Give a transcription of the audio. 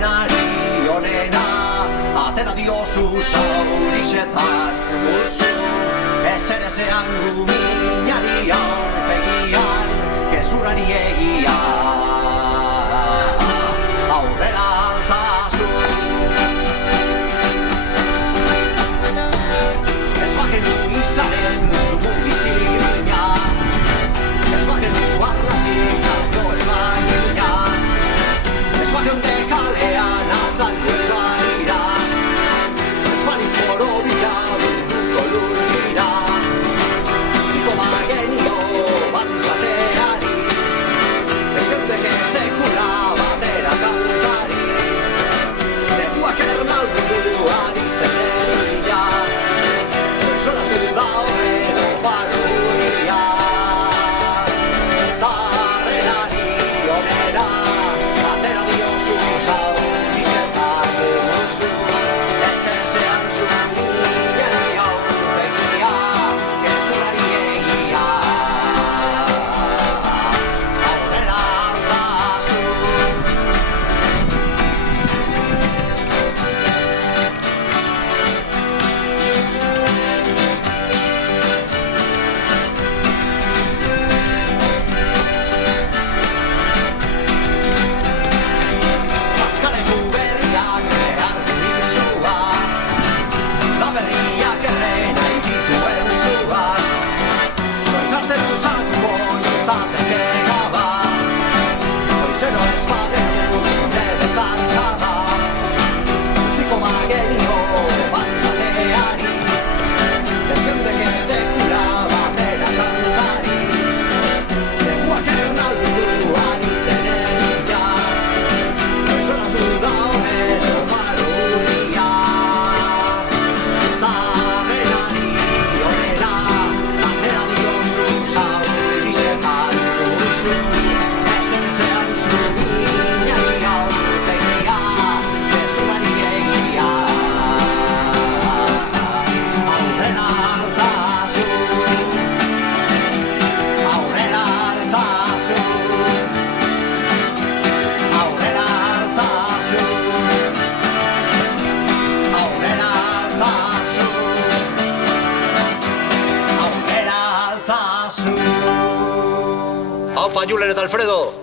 Zaharrenari onena atera diozu zaurizetan guzu ezer ezean guminari aurpegian gezurari egia aurrera altzazu ez bagenu izaren dugun bizigrina ez bagenu arrazik jo ez bagina ez bagende kalean azaldu ez barira ez balitz borobila munduko lurgira utziko bagenio bat izateari ez geundeke sekula batera kantari lekuak ernaldu du aditzen erila pertsonatu da horren oparuria Zaharrenari onena atera diozu zaurizetan guzu ezer zean zuri aurpegia gezurari egia aurrera altzazu Azkaleku berriak behar dizua La berriak errena itituen zua Goizarten uzatuko nintzateke gaba Goizero ez bagenu zure bezankaba Utziko bagenio bat izateari Ez geundeke sekula batera kantari Lekuak ernaldu du aditzen erila pertsonatu da horren oparuria Zaharrenari onena atera diozu zaurizetan guzu ezer ezean zuminari aurpegia gezurari egia aurrera altzazu aurrera altzazu aurrera altzazu aurrera altzazu aurrera altzazu Aupa Julen eta Alfredo